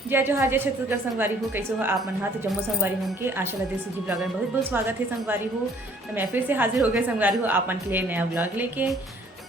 जय जोहार जय छत्तीसगढ़ संगवारी हो। कैसे हो आप मन? हाँ तो जम्मू संगवारी मन के आशा लदे सूजी ब्लॉगर में बहुत बहुत स्वागत है संगवारी हो। तो मैं फिर से हाजिर हो गए संगवारी हो आप मन के लिए नया ब्लॉग लेके।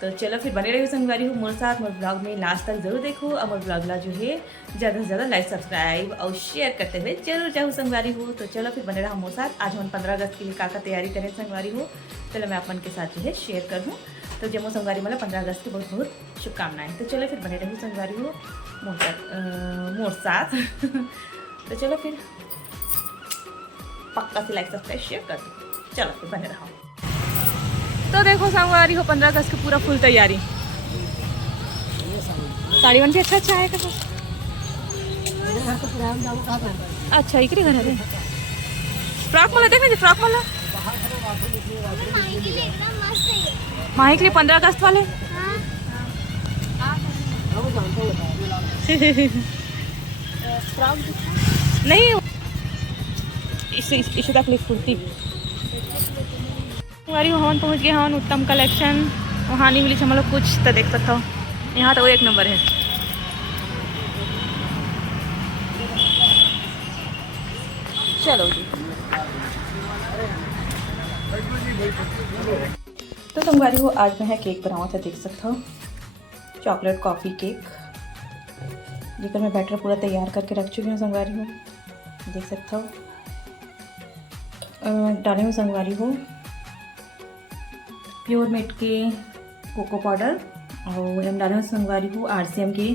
तो चलो फिर बने रहिए संगवारी हो मोर साथ। मोर ब्लॉग में लास्ट तक जरूर देखो और मोर ब्लॉग ला जो है ज़्यादा से ज़्यादा लाइक सब्सक्राइब और शेयर करते हुए जरूर जाओ संगवारी हो। तो चलो फिर बने रहा मोर साथ। आज हम 15 अगस्त के लिए का तैयारी करें संगवारी हो। चलो मैं अपन के साथ जो है शेयर कर दूँ। तो जम्मू संगवारी मतलब 15 अगस्त की बहुत बहुत शुभकामनाएं। तो चलो फिर बने रहो संगवारी हो मोर साथ। तो चलो फिर पक्का से लाइक सब्सक्राइब शेयर कर दो। चलो फिर बने रहो। तो देखो संगवारी हो 15 अगस्त की पूरा फुल तैयारी। साड़ी बन भी अच्छा है का? अच्छा इकरे घर है फ्रॉक वाला देखना फ्रॉक वाला माही के लिए 15 अगस्त वाले। नहीं इसे तक कुर्ती हमारी हवन पहुंच गए हवन उत्तम कलेक्शन। वहाँ नहीं मिली हम लोग कुछ तो देख सकता हो। यहाँ तो वो एक नंबर है। चलो जी तो संगवारी हो आज मैं केक बनावा था देख सकता हो। चॉकलेट कॉफ़ी केक जेकर मैं बैटर पूरा तैयार करके रख चुकी हूँ संगवारी हो देख सकता हो। डाले हूँ संगवारी हो प्योर मेट के कोको पाउडर और हम डाले हूँ संगवारी हो RCM के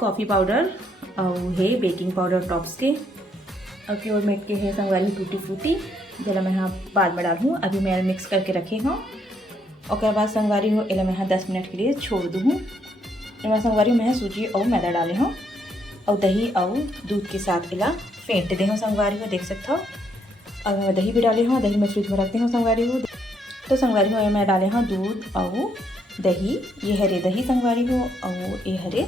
कॉफ़ी पाउडर और है बेकिंग पाउडर टॉप्स के और प्योर मेट के है संगवारी टूटी फूटी जला मैं यहाँ बाद में डालूँ। अभी मैं मिक्स करके रखे हूँ और बाद संगवारी हो एला मैं यहाँ 10 मिनट के लिए छोड़ दूँ। मैं संगवारी मैं सूजी और मैदा डाले हूँ और दही और दूध के साथ इला फेंट दे हूँ संगवारी हो देख सकता हो। और मैं दही भी डाले हूँ दही मैं फ्रिज में रखती हूँ संगवारी हो। तो संगवारी हो मैं डाले हूँ दूध और दही ये हरे दही संगवारी हो और ये हरे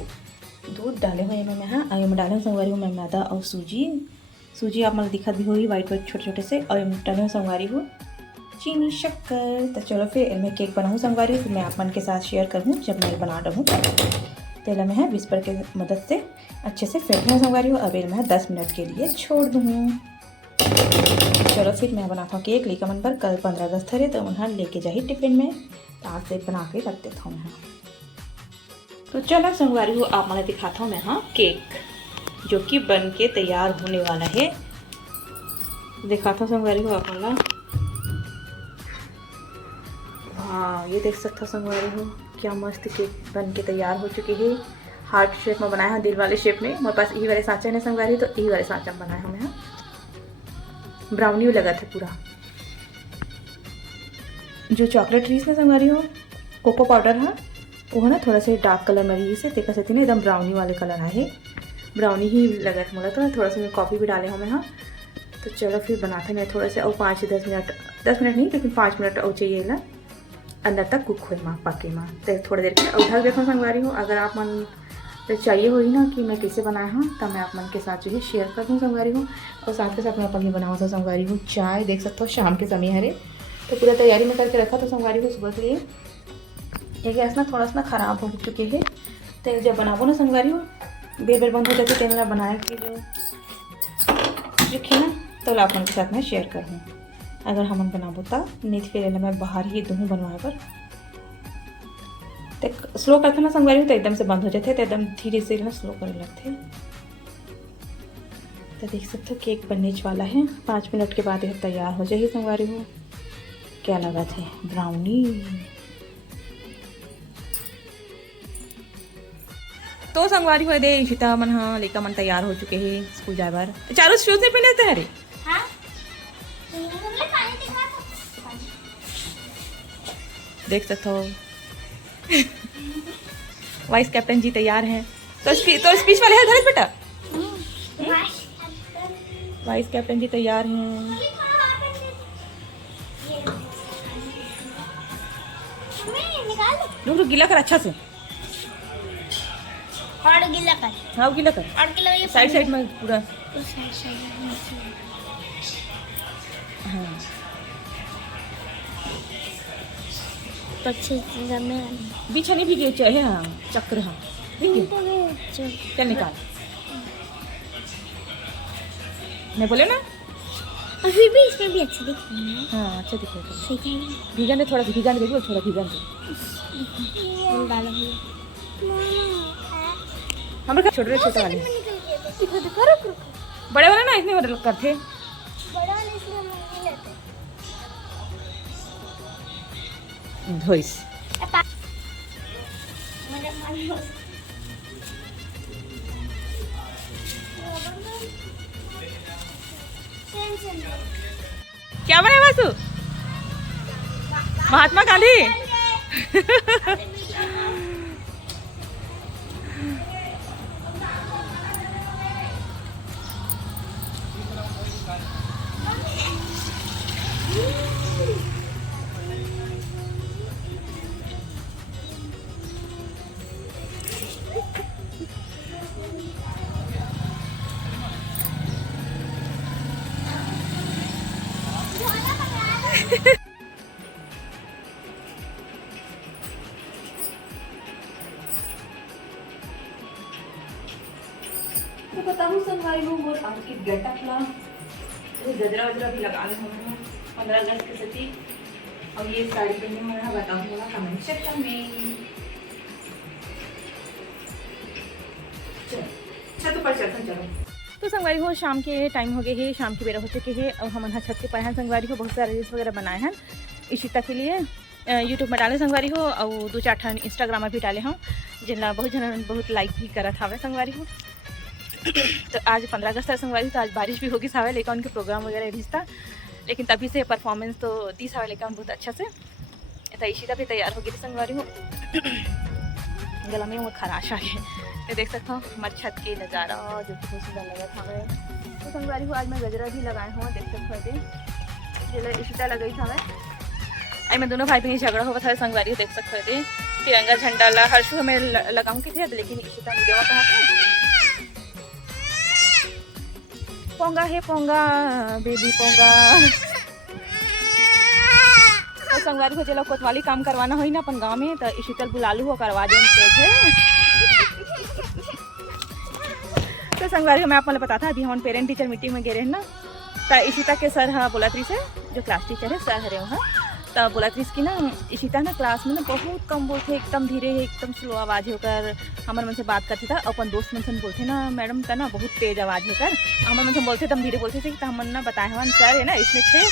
दूध डाले हुए मैं मैं डाले हूँ संगवारी हो मैं मैदा और सूजी आप मतलब दिखा भी हुई वाइट वाइट छोटे छोटे से और डाले हूँ संगवारी हो चीनी शक्कर। तो चलो फिर मैं केक बनाऊँ संगवारी फिर मैं आप मन के साथ शेयर करूँ जब मैं बना रहूँ। तेल में है विस्पर के मदद से अच्छे से फेंटना है संगवारी हो। अब मैं 10 मिनट के लिए छोड़ दूँ। चलो फिर मैं बनाता हूँ केक लेकर मन पर कल 15 अगस्त है तो उन्हें लेके जाही टिफिन में आज से बना के रख देता हूँ मैं। तो चलो संगवारी हो आप मैं दिखाता हूँ मैं हाँ केक जो कि बन के तैयार होने वाला है दिखाता हूँ संगवारी हो आप मला। हाँ ये देख सकता संगवारी हो क्या मस्त केक बन के तैयार हो चुकी है। हार्ट शेप में बनाया है दिल वाले शेप में। मेरे पास यही वाले सांचा है संगवारी तो यही वाले सांचा में बनाया हमें। ब्राउनी भी लगा था पूरा जो चॉकलेट रीस में संगवारी हो कोको पाउडर है वो है ना थोड़ा सा डार्क कलर में ही से देखा सकती ना एकदम ब्राउनी वाले कलर है। ब्राउनी ही लगा था मुझे तो थोड़ा सा मैं कॉफ़ी भी डाले हमें। हाँ तो चलो फिर बनाते मैं थोड़ा सा और 5 से 10 मिनट 10 मिनट नहीं लेकिन 5 मिनट और चाहिए ना अंदर तक कुक हुई माँ पके माँ तो थोड़ी देर के उधर देखो संगवारी हो। अगर आप मन तो चाहिए हुई ना कि मैं कैसे बनाया हूँ तब मैं आप मन के साथ जो है शेयर कर दूँ संगवारी हो। और साथ के साथ मैं अपन बनाऊँ था संगवारी हो चाय देख सकता हूँ शाम के समय हरे तो पूरा तैयारी में करके रखा था संगवारी हो सुबह के लिए। ये गैस ना थोड़ा सा ख़राब हो चुके हैं तो जब बनाबो ना संगवारी हो बेर बेर बंद हो जाती तेल में बनाया कि जो रखी ना तो आप मन के साथ मैं शेयर करूँ। अगर हम बनाबो तब नहीं फिर मैं बाहर ही दूँ बनवाए पर तो स्लो करते ना संगवारी हो तो एकदम से बंद हो जाते तो एकदम धीरे से ना स्लो करने लगते। तो देख सकते हो केक बनने वाला है 5 मिनट के बाद यह तैयार हो जाएगी संगवारी हो। क्या लगा थे ब्राउनी। तो संगवारी हो दे इशिता मन हाँ लेका मन तैयार हो चुके हैं स्कूल जाए बार चारों शूज नहीं पहने थे हरे। देख सकते हो वाइस कैप्टन जी तैयार हैं। तो स्पीच वाले हैं धरत बेटा वाइस कैप्टन जी तैयार हैं। रुक रुक गीला कर अच्छा से और गीला कर हाँ गीला कर और गीला ये साइड साइड में पूरा हाँ तो अच्छे से में बिछाने भी चाहिए हाँ चक्र हाँ चल निकाल मैं बोले ना। और फिर भी इसमें भी अच्छे दिख रहे हैं। हाँ अच्छा दिख रहा है। सही है। भीगन दे, थोड़ा भीगन दे, थोड़ा भीगन दे। फूल डालो भैया। हमारे छोटे छोटे वाले दिखो दिखो, रुक रुक। बड़े वाले ना इतने वाले करते। बड़ा वाले इसमें हम नहीं लेते। धोइस मेरे मन में क्या बनाए वासु? महात्मा गांधी। तो बताऊँ संगवारी हूँ मोर आज की गेटअपला गजरा वजरा भी लगा ले हमने 15 अगस्त के सची और ये साड़ी पहनी हुई है, बताऊँगा कमेंट सेक्शन में। छत पर चलते चलो। तो संगवारी हो शाम के टाइम हो गए है, शाम की बेरा हो चुके है और हम छत के पर हैं संगवारी हो। बहुत सारे रील्स वगैरह बनाए हैं इशिता के लिए, यूट्यूब में डाले संगवारी हो और 2-4 ठन इंस्टाग्राम में भी डाले हम, जिनला बहुत जन बहुत लाइक भी करत हवे संगवारी हो। तो आज 15 अगस्त है संगवारी, तो आज बारिश भी होगी सावे लेकिन उनके प्रोग्राम वगैरह रिश्ता, लेकिन तभी से परफॉर्मेंस तो दी सावे लेकिन बहुत अच्छा से। तो इशिता भी तैयार होगी थी संगवारी हो। गला में वो खराश आ गए, तो देख सकता हूँ हमारे छत के नज़ारा जो कि बहुत सुंदर लगा था। तो संगवारी हो आज मैं गजरा भी लगाए हुआ देख सकते थे, इशिता लगाई था मैं। आई मैं दोनों भाई बहन झगड़ा हुआ था संगवारी हो देख सकते थे। तिरंगा झंडा ला हर शो में लगाऊँ की थे, लेकिन इशिता वीडियो कहा था पोंगा है पोंगा बेबी पोंगा। तो संगवारी हो चलो कोतवाली काम करवाना हो ना अपन गाँव में, तो इशिता बुलालू हो करवा दें तेज। तो संगवारी को मैं आप बता था अभी हम पेरेंट टीचर मीटिंग में गए रहे ना, तो इशिता के सर हाँ बोला थी से जो क्लास टीचर है सर हरे वहाँ, तो बोला थी इसकी ना इशिता ना क्लास में ना बहुत कम बोलते, एकदम धीरे है, एकदम स्लो आवाज़ होकर हमारे मन से बात करते था। अपन दोस्त मन से बोलते ना मैडम का ना बहुत तेज आवाज़ होकर हमारे मन से बोलते एकदम धीरे बोलते थे। तो हम ना बताए हमारे सर है ना इसमें थे।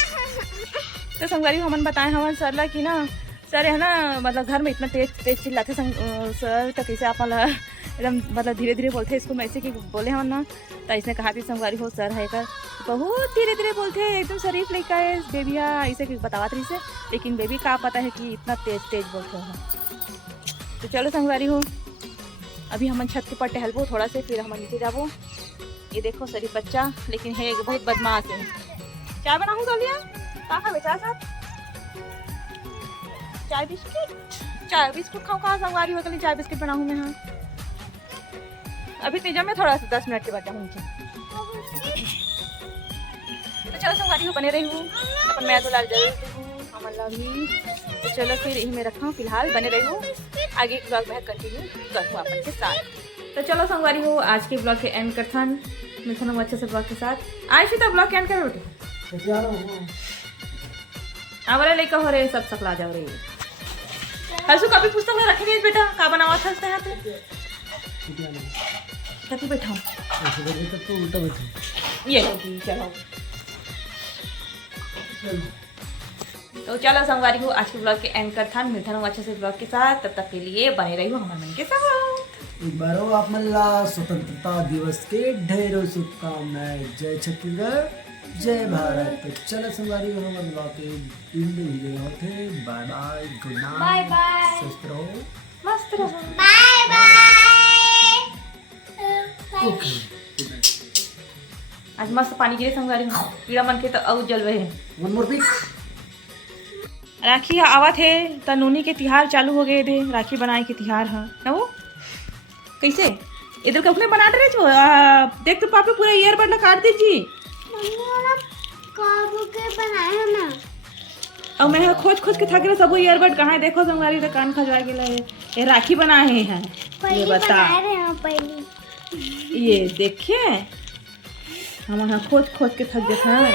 तो संगवारी हमन बताए हमारे सर ला कि ना सर है ना मतलब घर में इतना तेज चिल्लाते सर, तो कैसे आप एकदम मतलब धीरे धीरे बोलते इसको मैं ऐसे कि बोले हम ना। तो इसने कहा थी संगवारी हो सर है कर बहुत धीरे धीरे बोलते हैं, एकदम शरीफ लड़का है बेबिया ऐसे बतावत रही से, लेकिन बेबी का पता है कि इतना तेज बोलते हो। तो चलो संगवारी हो अभी हम छत के पर टहलबो थोड़ा से, फिर हम नीचे जाबो। ये देखो शरीफ बच्चा लेकिन है बहुत बदमाश है। क्या बनाऊँ सोलिया कहा बेचा साथ चाय बिस्कुट खाऊँ कहाँ संगवारी हो, तो चाय बिस्कुट बनाऊँ मैं। हाँ अभी तेजा में थोड़ा सा 10 मिनट के बाद जाऊँ। तो चलो संगवारी हो बने रही हूँ अपन मैं तो लाल जरूर हमारा भी। तो चलो फिर यही में रखा हूँ फिलहाल, बने रही हूँ आगे के ब्लॉग में कंटिन्यू करूँ अपन के साथ। तो चलो संगवारी हो आज के ब्लॉग के एंड करता मिलता हूँ अच्छे से ब्लॉग के साथ। आयुषी तो ब्लॉग के एंड कर बेटे आवारा लेकर हो रहे सब सकला जाओ रही हर्षु कभी पुस्तक में रखेंगे बेटा का बनावा था यहाँ पे तू बैठा तो उल्टा बैठा ये चलो। तो चलो संगवारी हो आज के ब्लॉग के एंड कर था मिलता हूँ अच्छे से ब्लॉग के साथ, तब तक के लिए बने रही हो हमारे मन के साथ। एक बार आप मल्ला स्वतंत्रता दिवस के ढेरों शुभकामनाएं। जय छत्तीसगढ़ जय भारत। तो चलो संगवारी हो हमारे ब्लॉग के इन वीडियो होते। Bye bye good night bye bye स्वस्थ रहो मस्त रहो बाय बाय। आज मस्त पानी गिरे संगवारी हो कीड़ा मन के तो और जलवे है। वन मोर पिक राखी आवत है तो नूनी के तिहार चालू हो गए थे, राखी बनाए के तिहार है ना वो कैसे इधर कपड़े बना रहे जो देख तो पापा पूरा ईयरबड ला काट दीजिए के बनाया ना और मैं खोज के थक रहा सब ईयरबड कहाँ है देखो संगवारी तो कान खजवा गेला है। ये राखी बनाए हैं ये बता पहली ये देखिए हम यहाँ खोज खोज के थक गए हैं।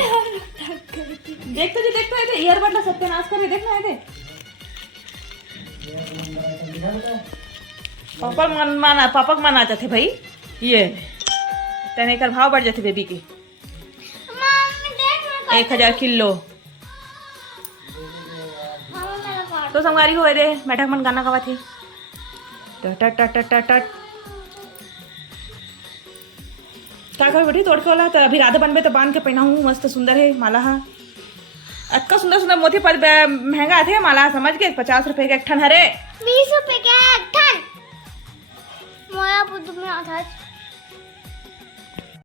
देख तो जी, देख तो ये ईयरबड ला सत्यानाश करे, देखना है दे। पापा को माना जाते भाई, ये तेने कर भाव बढ़ जाते बेबी के। मम्मी देख मैं 1000 किलो मामा मेरा कार्ड तो संगवारी हो रे बैठक मन गाना गावा थे टट टट टट टट टट। क्या कर बेटी तोड़ के वाला तो अभी राधा बनबे तो बांध के पहनाऊँ, मस्त सुंदर है माला हा। अक्का सुंदर सुंदर मोती पर महंगा थे माला, समझ गए 50 रुपए का एक ठन हरे। 20 रुपए का एक ठन मोया बुद्धू में आता है।